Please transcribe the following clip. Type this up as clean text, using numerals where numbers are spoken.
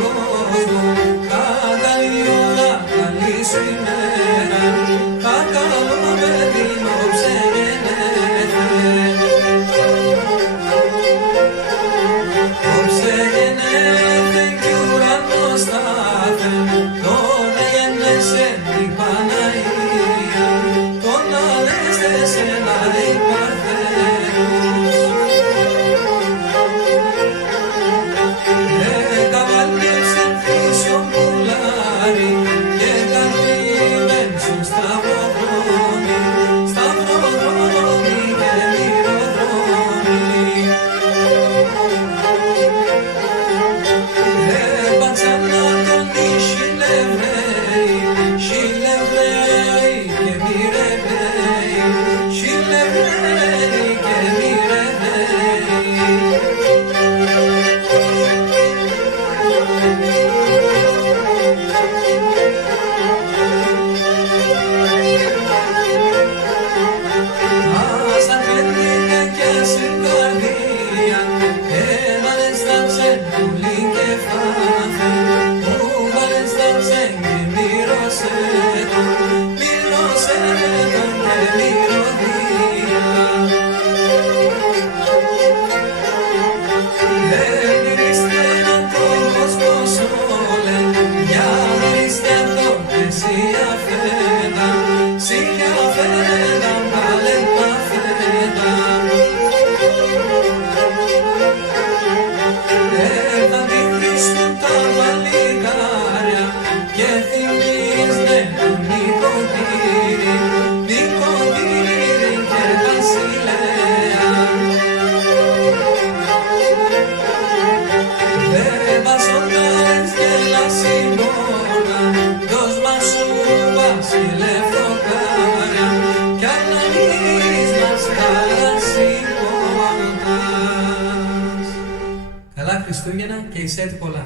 κόσμο, κατά η ώρα καλή σου ημέρα, παρακαλώ με την όψε γενέθε. Όψε γενέθε κι ουρανός θα θε, τότε γεννέσαι την Παναγία, τον ανέστησε να υπαρθένους. Εκαβαλήψε χρήσιον πουλάρι και καρπημένσον σταυροδρόμι, σταυροδρόμι και μυροδρόμι. Έπατσαν να τον Χιλεβραίοι, Χιλεβραίοι και μυρεβραίοι, Χιλεβραίοι και μυρεβραίοι. Άσα κλαίγεται κι στην καρδία, έβαλες τα ψεν πουλί και φάθε, που βάλες τα ψεν και μύρωσε τον και μυρωδία. Εμμυρίστε να το κόσμο σόλε, για μυρίστε αυτό και σία φέτα, πάλε τα φέτα. Θα δείχνουν τα παλικάρια και θυμίζne του νοικοκύρη, νοικοκύρη και βασιλέα. Βάζοντας και λασιμόνα, δώσ' μας σου βασιλε φωκάρια, κι αναλύεις μας χαλασιμόνας. Καλά Χριστούγεννα και εισέτει πολλά.